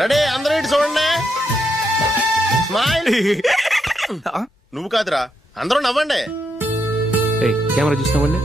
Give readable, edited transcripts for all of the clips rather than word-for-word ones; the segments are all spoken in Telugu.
రెడీ, అందరూ ఇటు చూడండి. స్మైల్. నువ్వు కాదురా, అందరూ నవ్వండి. కెమెరా చూసినావండి.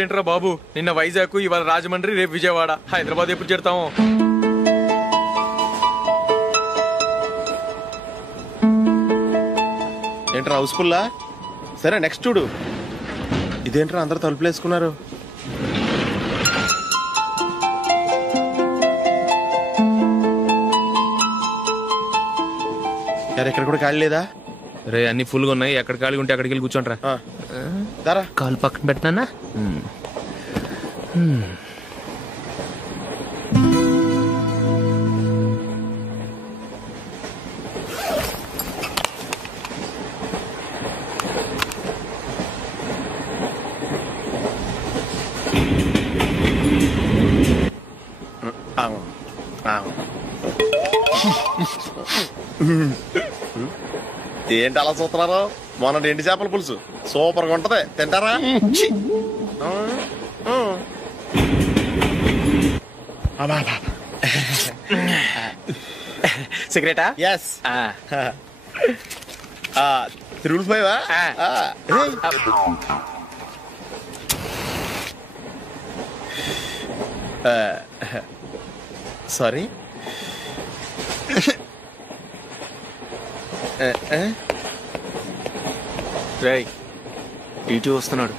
ఏంట్రా బాబు, నిన్న వైజాగ్, ఇవాళ రాజమండ్రి, రేపు విజయవాడ, హైదరాబాద్ ఎప్పుడు చేరుతాము? ఏంట్రా హౌస్ఫుల్లా? సరే నెక్స్ట్ చూడు. ఇదేంట్రా అందరు తలుపులు వేసుకున్నారు? ఎక్కడ కూడా ఖాళీ లేదా? రే అన్ని ఫుల్గా ఉన్నాయి, ఎక్కడ ఖాళీ ఉంటే అక్కడికి వెళ్ళి కూర్చోండిరా. కాలు పక్కన పెట్టినా. ఏంటి అలా చూస్తున్నారు? మొన్న ఎండి చేపల పులుసు సూపర్ గా ఉంటది, తింటారా? సిగరెటా? ఎస్. 3 సారీ. రేయ్, ఇటు వస్తున్నాడు.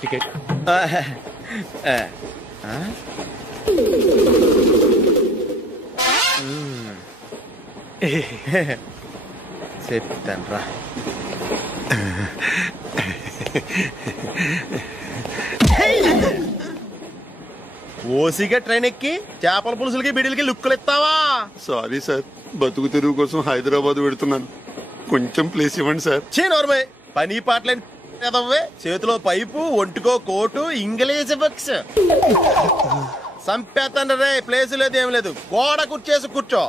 టికెట్. చెప్తాను రా. ఓసిగా ట్రైన్ ఎక్కి చేపల పులుసులకి బిడిలకి లుక్కులు ఇస్తావా? సారీ సార్, బతుకు తెరువు కోసం హైదరాబాద్ పెడుతున్నాను, కొంచెం ప్లేస్ ఇవ్వండి సార్. నోర్మే, పని పాటలేని కదవ్వే. చేతిలో పైపు, ఒంటికో కోటు, ఇంగ్లీష్ బుక్స్. సంపేతండ్రి రే, ప్లేస్ లేదు ఏం లేదు, గోడ కుర్చేసి కూర్చో.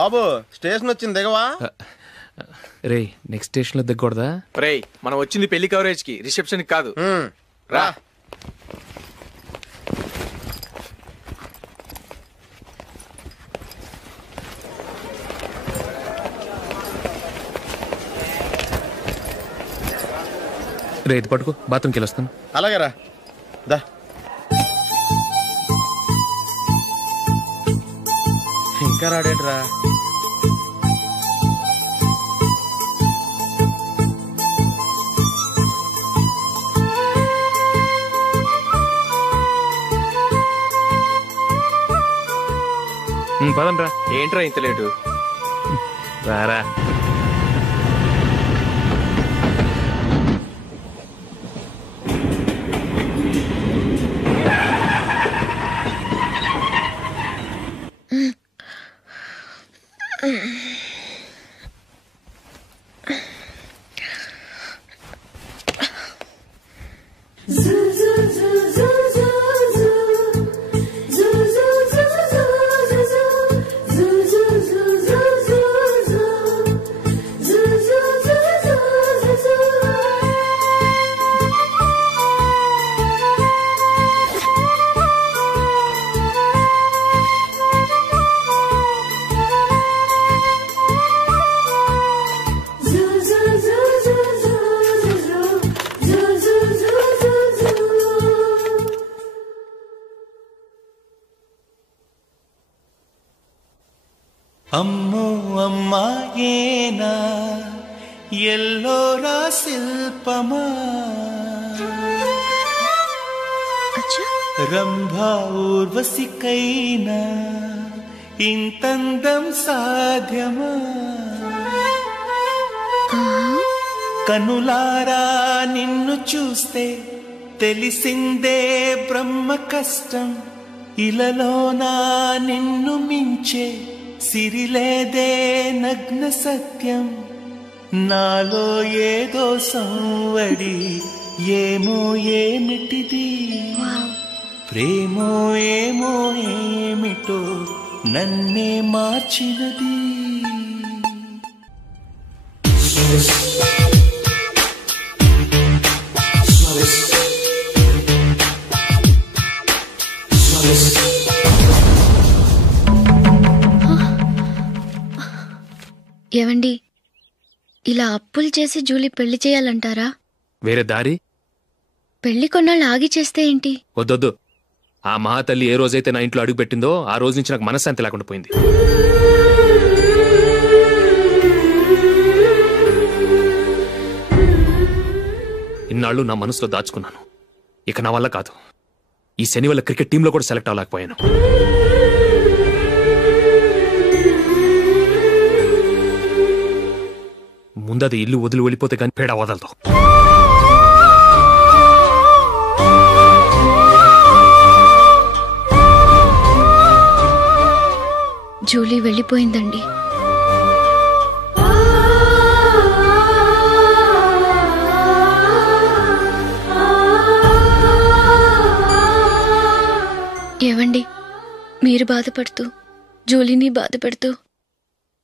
బాబు స్టేషన్ వచ్చింది, దిగవా? రే నెక్స్ట్ స్టేషన్ లో దిగకూడదా? రే మనం వచ్చింది పెళ్లి కవరేజ్ కి, రిసెప్షన్ కాదు. రా. రే ఇది పట్టుకో, బాత్రూమ్కి వెళ్ళి వస్తాను. అలాగే రా. దా. ఇంకా రాడేంట్రా? పదండ్రా. ఏంట్రా ఇంత లేటు? రారా. అమ్మో అమ్మాయేనా ఎల్లోరా శిల్పమా రంభా ఊర్వశికైనా ఇంతందం సాధ్యమా కనులారా నిన్ను చూస్తే తెలిసిందే బ్రహ్మ కష్టం ఇలలోనా నిన్ను మించే సిరిలేదే నగ్న సత్యం నాలో ఏదో సంవడి ఏమో ఏమిటిది ప్రేమో ఏమో ఏమిటో నన్నే మార్చినది ఏవండి ఇలా అప్పులు చేసి జూలీ పెళ్లి చేయాలంటారా? వేరే దారి? పెళ్లి కొన్నాళ్ళు ఆగి చేస్తే ఏంటి? వద్దొద్దు. ఆ మహాతల్లి ఏ రోజైతే నా ఇంట్లో అడుగు పెట్టిందో ఆ రోజు నుంచి నాకు మనశ్శాంతి లేకుండా పోయింది. ఇన్నాళ్ళు నా మనసులో దాచుకున్నాను. ఇక నా వల్ల కాదు. ఈ శని వల్ల క్రికెట్ టీంలో కూడా సెలెక్ట్ అవ్వలేకపోయాను. ముందది ఇల్లు వదిలి వెళ్ళిపోతే కానీ పేడ వదలదు. జూలీ వెళ్ళిపోయిందండి. ఏవండి, మీరు బాధపడుతూ జూలీని బాధపెడుతూ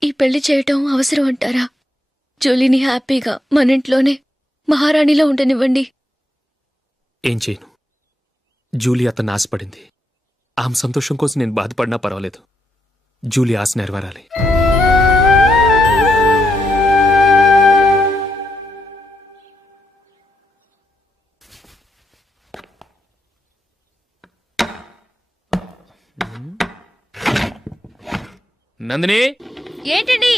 ఈ పెళ్లి చేయటం అవసరం అంటారా? జూలీని హ్యాపీగా మన ఇంట్లోనే మహారాణిలో ఉండనివ్వండి. ఏం చేయను? జూలీ అతన్ని ఆశపడింది. ఆమె సంతోషం కోసం నేను బాధపడినా పర్వాలేదు. జూలీ ఆశ నెరవేరాలి. నందిని, ఏంటండి?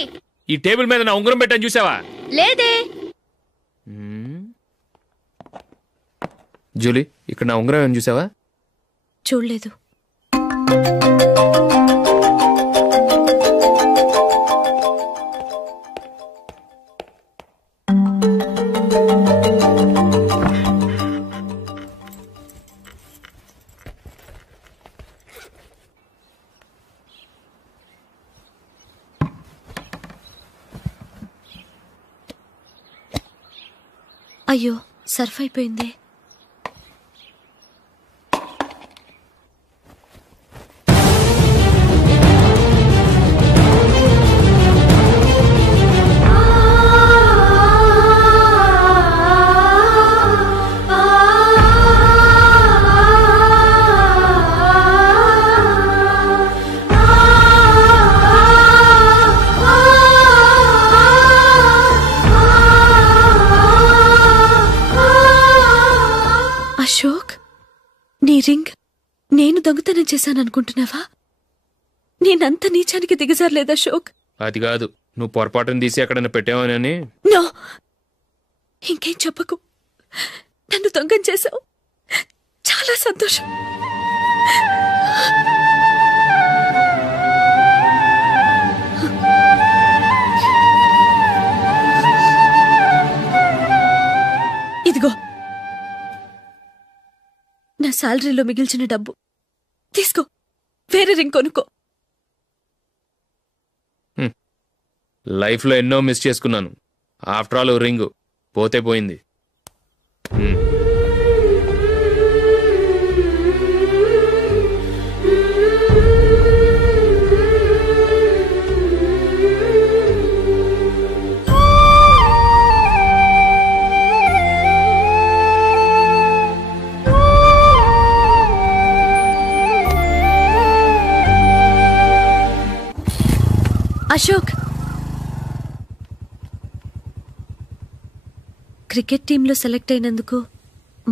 ఈ టేబుల్ మీద నా ఉంగరం పెట్టని చూసావా? లేదే. జూలీ, ఇక్కడ నా ఉంగరం ఏమని చూసావా? చూడలేదు. అయ్యో, సర్ఫ్ అయిపోయిందే. అశోక్, నీ రింగ్ నేను దొంగతనం చేశాననుకుంటున్నావా? నేనంత నీచానికి దిగజారలేదు అశోక్. అది కాదు, నువ్వు పొరపాటును తీసి ఎక్కడన్నా పెట్టావని. నో, ఇంకేం చెప్పకు. నన్ను దొంగం చేశావు. చాలా సంతోషం. ఇదిగో నా శాలరీలో మిగిల్చిన డబ్బు తీసుకో. వేరే రింగ్ కొనుక్కో. లైఫ్లో ఎన్నో మిస్ చేసుకున్నాను. ఆఫ్టర్ ఆల్ రింగ్ పోతే పోయింది. అశోక్, క్రికెట్ టీంలో సెలెక్ట్ అయినందుకు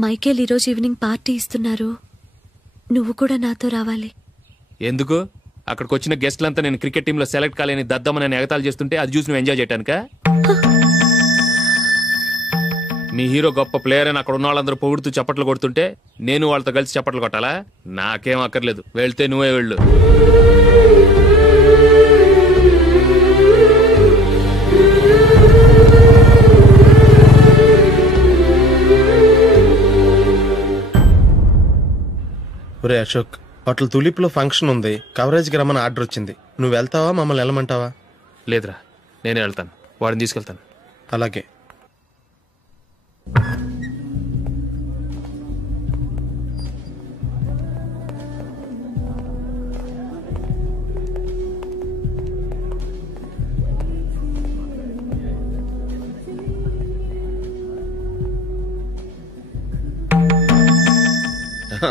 మైకేల్ ఈరోజు ఈవినింగ్ పార్టీ ఇస్తున్నారు. నువ్వు కూడా నాతో రావాలి. ఎందుకు? అక్కడికి వచ్చిన గెస్ట్లంతా నేను క్రికెట్ టీంలో సెలెక్ట్ కాలేని దద్దమని ఎగతాలు చేస్తుంటే అది చూసి నువ్వు ఎంజాయ్ చేయటానికా? మీ హీరో గొప్ప ప్లేయర్ అని అక్కడ ఉన్న వాళ్ళందరూ పొగుడుతూ చప్పట్లు కొడుతుంటే నేను వాళ్ళతో కలిసి చప్పట్లు కొట్టాలా? నాకేం అక్కర్లేదు, వెళ్తే నువ్వే వెళ్ళు. ఒరే అశోక్, హోటల్ తులిప్లో ఫంక్షన్ ఉంది, కవరేజ్కి రమ్మని ఆర్డర్ వచ్చింది. నువ్వు వెళ్తావా, మమ్మల్ని వెళ్ళమంటావా? లేదురా, నేనే వెళ్తాను, వాడిని తీసుకెళ్తాను. అలాగే.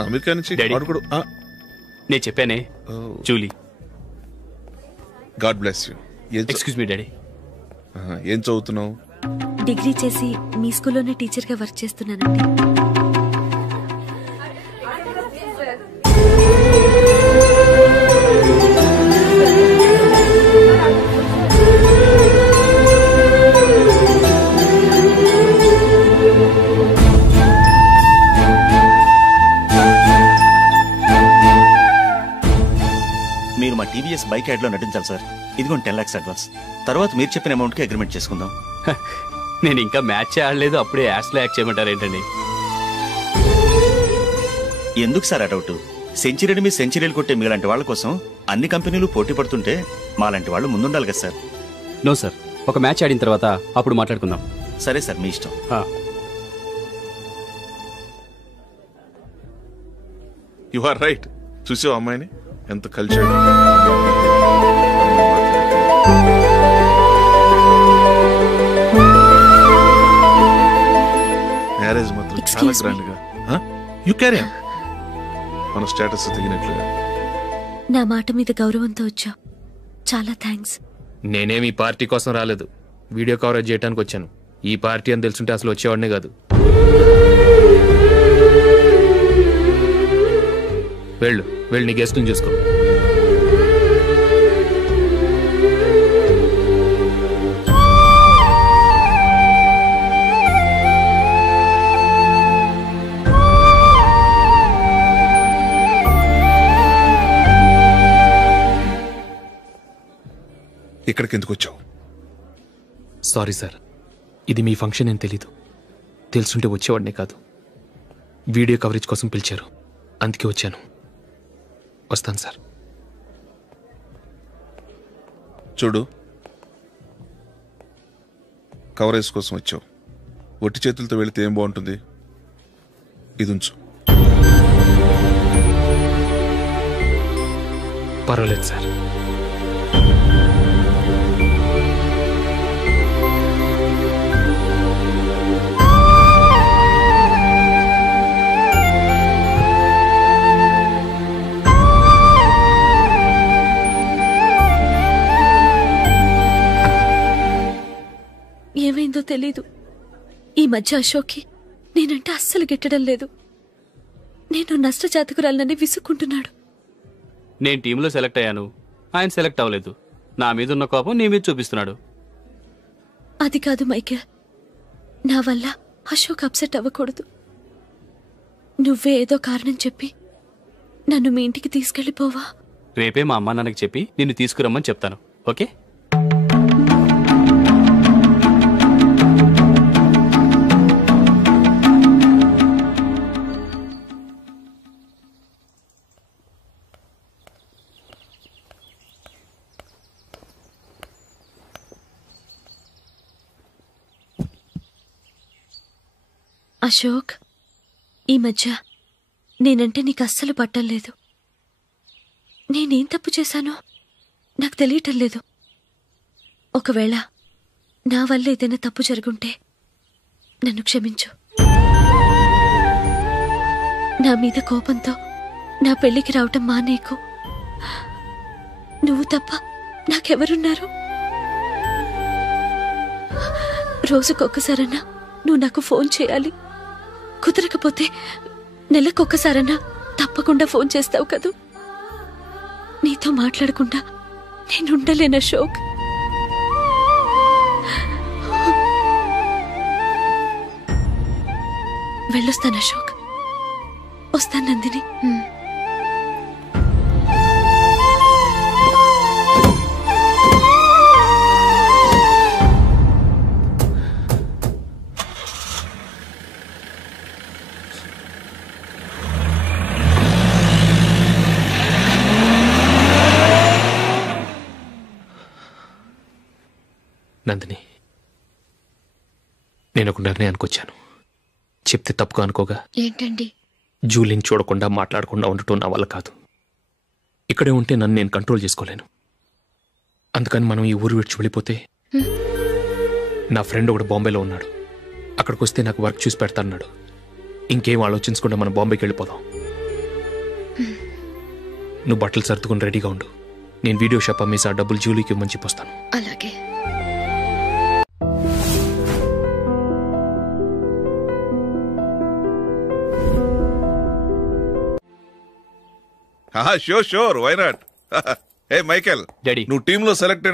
అమెరికా నుంచి నేను చెప్పానే, Julie. God bless you. Excuse me daddy. ఏం చదువుతున్నావు? డిగ్రీ చేసి మీ స్కూల్లోనే టీచర్గా వర్క్ చేస్తున్నానండి. మీరు మా టీవీఎస్ బైక్ యాడ్ లో నటించాలి సార్. ఇదిగోండి 10 lakhs అడ్వాన్స్. తర్వాత మీరు చెప్పిన అమౌంట్ కి అగ్రిమెంట్ చేసుకుందాం. నేను ఇంకా మ్యాచ్ ఆడలేదు, అప్పుడే యాడ్స్ లో యాక్ట్ చేయమంటారు ఏంటండి? ఎందుకు సార్ ఆ డౌట్? సెంచరీని మీ సెంచరీలు కొట్టే మీలాంటి వాళ్ళ కోసం అన్ని కంపెనీలు పోటీ పడుతుంటే మాలాంటి వాళ్ళు ముందుండాలి కదా సార్. నో సార్, ఒక మ్యాచ్ ఆడిన తర్వాత అప్పుడు మాట్లాడుకుందాం. సరే సార్, మీ ఇష్టం. You are right. చూసావు అమ్మాయిని ఎంత కల్చర్డ్. మ్యారేజ్ మాత్రం చాలా గ్రాండ్ గా. You carry on. మన స్టేటస్ తగినట్లుగా. నా మాట మీద గౌరవంతో వచ్చా, చాలా థ్యాంక్స్. నేనేమి ఈ పార్టీ కోసం రాలేదు, వీడియో కవరేజ్ చేయడానికి వచ్చాను. ఈ పార్టీ అని తెలుసుంటే అసలు వచ్చేవాడినే కాదు. వెళ్ళు, వెళ్ళి నీ గెస్ట్ని చూసుకో. ఇక్కడికి ఎందుకు వచ్చావు? సారీ సార్, ఇది మీ ఫంక్షన్ అని తెలీదు. తెలుసుంటే వచ్చేవాడినే కాదు. వీడియో కవరేజ్ కోసం పిలిచారు, అందుకే వచ్చాను. వస్తాను సార్. చూడు, కవరేజ్ కోసం వచ్చావు. ఒట్టి చేతులతో వెళితే ఏం బాగుంటుంది? ఇది ఉంచు. పర్వాలేదు సార్. ఏమైందో తెలీదు, ఈ మధ్య అశోక్కి నేనంటే అస్సలు గిట్టడం లేదు. నేను నష్టజాతకురాలనని విసుక్కుంటున్నాడు. నేను టీంలో సెలెక్ట్ అయ్యాను, ఆయన సెలెక్ట్ అవ్వలేదు. నా మీద ఉన్న కోపం నీ మీద చూపిస్తున్నాడు. అది కాదు మైకేల్, నా వల్ల అశోక్ అప్సెట్ అవ్వకూడదు. నువ్వే ఏదో కారణం చెప్పి నన్ను మీ ఇంటికి తీసుకెళ్ళిపోవా? రేపే మా అమ్మా నాన్నకి చెప్పి నిన్ను తీసుకురమ్మని చెప్తాను, ఓకే? అశోక్, ఈ మధ్య నేనంటే నీకు అస్సలు పట్టలేదు. నేనేం తప్పు చేశానో నాకు తెలియటం లేదు. ఒకవేళ నా వల్ల ఏదైనా తప్పు జరుగుంటే నన్ను క్షమించు. నా మీద కోపంతో నా పెళ్లికి రావటం మానేకు. నువ్వు తప్ప నాకెవరున్నారు? రోజుకొక్కసారన్నా నువ్వు నాకు ఫోన్ చేయాలి. కుదరకపోతే నెలకొక్కసారన్నా తప్పకుండా ఫోన్ చేస్తావు కదూ. నీతో మాట్లాడకుండా నేనుండలేను అశోక్. వెళ్ళొస్తాను అశోక్. వస్తాను నందిని. నందిని, నేను ఒక నిర్ణయానికి వచ్చాను. చెప్తే తప్పుగా అనుకోగా. ఏంటండి? జూలిని చూడకుండా మాట్లాడకుండా ఉండటం నా వల్ల కాదు. ఇక్కడే ఉంటే నన్ను నేను కంట్రోల్ చేసుకోలేను. అందుకని మనం ఈ ఊరు విడిచి వెళ్ళిపోతే, నా ఫ్రెండ్ ఒకడు బాంబేలో ఉన్నాడు. అక్కడికి వస్తే నాకు వర్క్ చూసి పెడతాన్నాడు. ఇంకేం ఆలోచించకుండా మనం బాంబేకి వెళ్ళిపోదాం. నువ్వు బట్టలు సర్దుకుని రెడీగా ఉండు. నేను వీడియో షాప్ అమ్మేసి ఆ డబ్బులు జూలీకి ఇవ్వమని చెప్పొస్తాను. అలాగే. Sure why not. Hey Michael, daddy, నువ్వు టీంలో సెలెక్ట్ అయిన